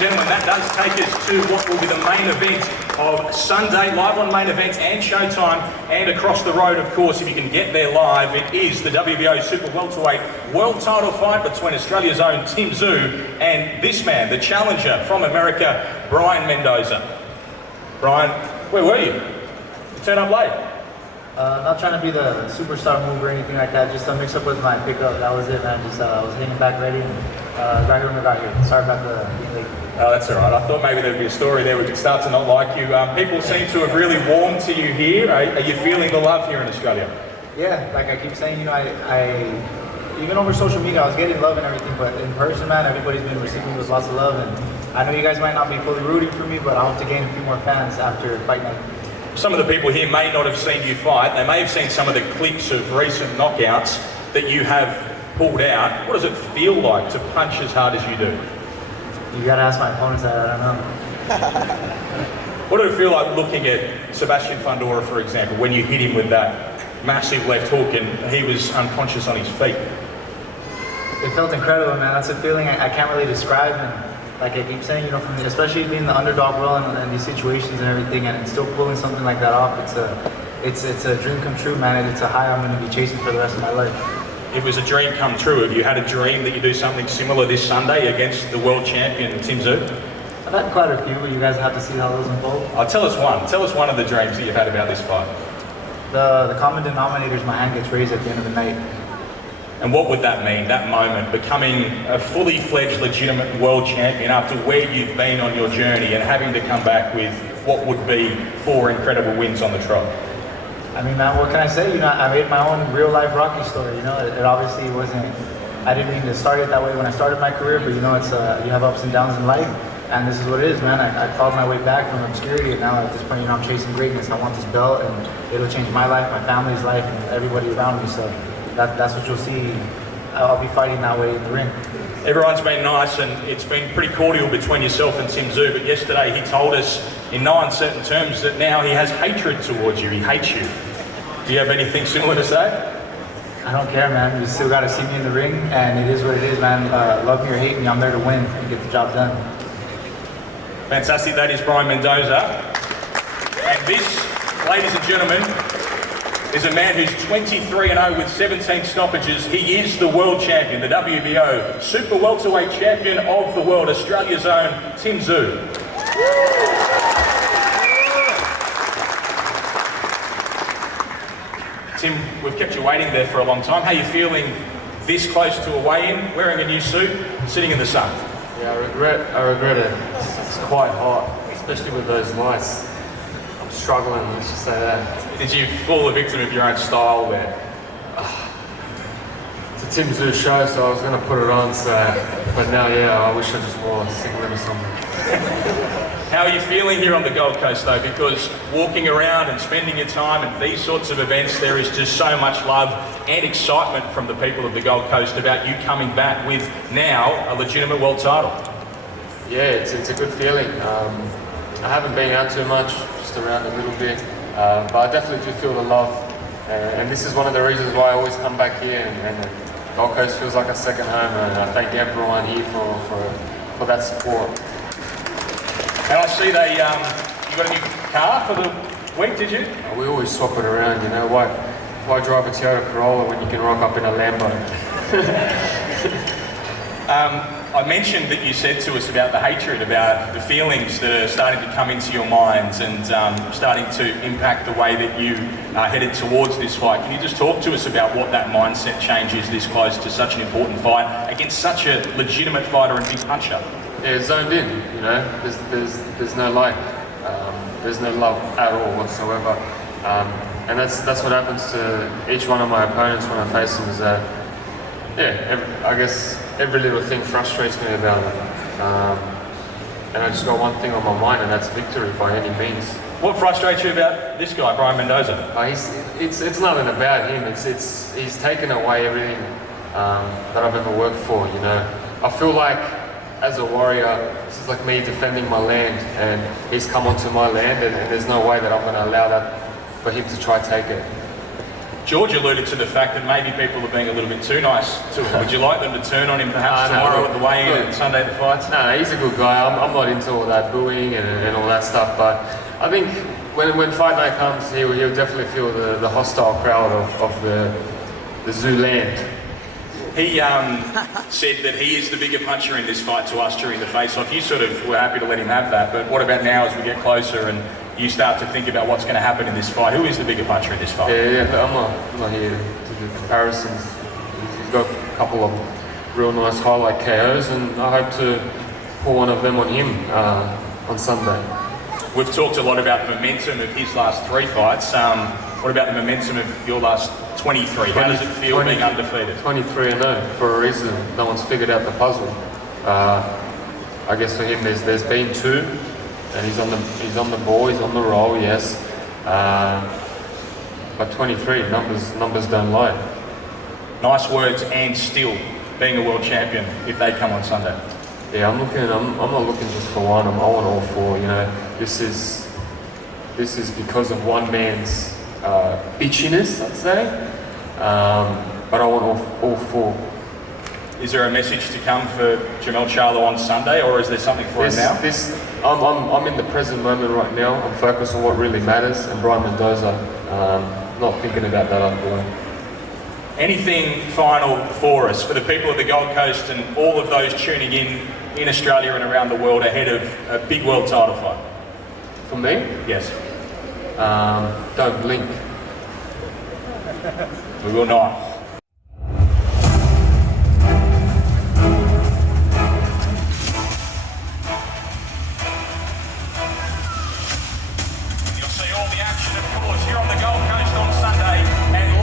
Gentlemen, that does take us to what will be the main event of Sunday, live on Main Event and Showtime, and across the road, of course, if you can get there live, it is the WBO Super Welterweight World Title fight between Australia's own Tszyu and this man, the challenger from America, Mendoza. Brian, where were you? You turned up late. Not trying to be the superstar move or anything like that, just to mix up with my pickup. That was it, man. Just I was hanging back ready and got here when I got here. Sorry about the being late. Oh, that's all right. I thought maybe there'd be a story there we could start to not like you. People seem to have really warmed to you here. Are you feeling the love here in Australia? Yeah, like I keep saying, you know, I even over social media, I was getting love and everything, but in person, man, everybody's been receiving with lots of love. And I know you guys might not be fully rooting for me, but I hope to gain a few more fans after fight night. Some of the people here may not have seen you fight. They may have seen some of the clips of recent knockouts that you have pulled out. What does it feel like to punch as hard as you do? You gotta ask my opponents that, I don't know. What did it feel like looking at Sebastian Fundora, for example, when you hit him with that massive left hook and he was unconscious on his feet? It felt incredible, man. That's a feeling I can't really describe. And like I keep saying, you know, especially being the underdog role in these situations and everything, and still pulling something like that off, it's a dream come true, man. It's a high I'm going to be chasing for the rest of my life. It was a dream come true. Have you had a dream that you do something similar this Sunday against the world champion, Tszyu? I've had quite a few, but you guys have to see how those unfold. Tell us one. Tell us one of the dreams that you've had about this fight. The common denominator is my hand gets raised at the end of the night. And what would that mean, that moment, becoming a fully fledged, legitimate world champion after where you've been on your journey and having to come back with what would be 4 incredible wins on the trot? I mean, man, what can I say? You know, I made my own real life Rocky story. You know, it obviously wasn't, I didn't mean to start it that way when I started my career, but you know, it's you have ups and downs in life, and this is what it is, man. I clawed my way back from obscurity, and now at this point, you know, I'm chasing greatness. I want this belt, and it'll change my life, my family's life, and everybody around me. So that's what you'll see. I'll be fighting that way in the ring. Everyone's been nice and it's been pretty cordial between yourself and Tszyu, but yesterday he told us in no uncertain terms that now he has hatred towards you, he hates you. Do you have anything similar to say? I don't care, man. You still got to see me in the ring, and it is what it is, man. Love me or hate me, I'm there to win and get the job done. Fantastic, that is Mendoza. And this, ladies and gentlemen, is a man who's 23-0 with 17 stoppages. He is the world champion, the WBO Super Welterweight champion of the world, Australia's own Tszyu. Tim, we've kept you waiting there for a long time. How are you feeling this close to a weigh-in, wearing a new suit, sitting in the sun? Yeah, I regret it. It's quite hot, especially with those lights. I'm struggling, let's just say that. Did you fall a victim of your own style there? It's a Tszyu show, so I was going to put it on, but now, yeah, I wish I just wore a singlet or something. How are you feeling here on the Gold Coast though? Because walking around and spending your time at these sorts of events, there is just so much love and excitement from the people of the Gold Coast about you coming back with now a legitimate world title. Yeah, it's a good feeling. I haven't been out too much, just around a little bit. But I definitely do feel the love, and this is one of the reasons why I always come back here, and Gold Coast feels like a second home, and I thank everyone here for that support. And I see you got a new car for the week, did you? We always swap it around, you know, why drive a Toyota Corolla when you can rock up in a Lambo? I mentioned that you said to us about the hatred, about the feelings that are starting to come into your minds and starting to impact the way that you are headed towards this fight. Can you just talk to us about what that mindset change is this close to such an important fight against such a legitimate fighter and big puncher? Yeah, zoned in, you know, there's no like, there's no love at all whatsoever. And that's what happens to each one of my opponents when I face them, is that, yeah, I guess every little thing frustrates me about it. And I just got one thing on my mind, and that's victory by any means. What frustrates you about this guy, Mendoza? It's nothing about him. He's taken away everything that I've ever worked for. You know, I feel like as a warrior, this is like me defending my land, and he's come onto my land, and there's no way that I'm going to allow that for him to try take it. George alluded to the fact that maybe people are being a little bit too nice to him. Would you like them to turn on him perhaps tomorrow at the weigh-in and Sunday at the fights? No, he's a good guy. I'm not into all that booing and all that stuff, but I think when fight night comes, he'll definitely feel the hostile crowd of the Tszyu land. He said that he is the bigger puncher in this fight to us during the face-off. You sort of were happy to let him have that, but what about now as we get closer and you start to think about what's going to happen in this fight? Who is the bigger puncher in this fight? Yeah, I'm not here to do comparisons. He's got a couple of real nice highlight KOs, and I hope to pull one of them on him on Sunday. We've talked a lot about the momentum of his last 3 fights. What about the momentum of your last 23? How does it feel being undefeated? 23-0 for a reason. No one's figured out the puzzle. I guess for him, there's been 2, and he's on the ball, he's on the roll, yes. But 23 numbers don't lie. Nice words, and still being a world champion if they come on Sunday. Yeah, I'm not looking just for one. I want all 4. You know, this is because of one man's bitchiness, I'd say. But I want all 4. Is there a message to come for Jermell Charlo on Sunday, or is there something for him now? I'm in the present moment right now. I'm focused on what really matters, and Brian Mendoza. Not thinking about that other boy. Anything final for us, for the people of the Gold Coast and all of those tuning in Australia and around the world ahead of a big world title fight? For me? Yes. Don't blink. We will not.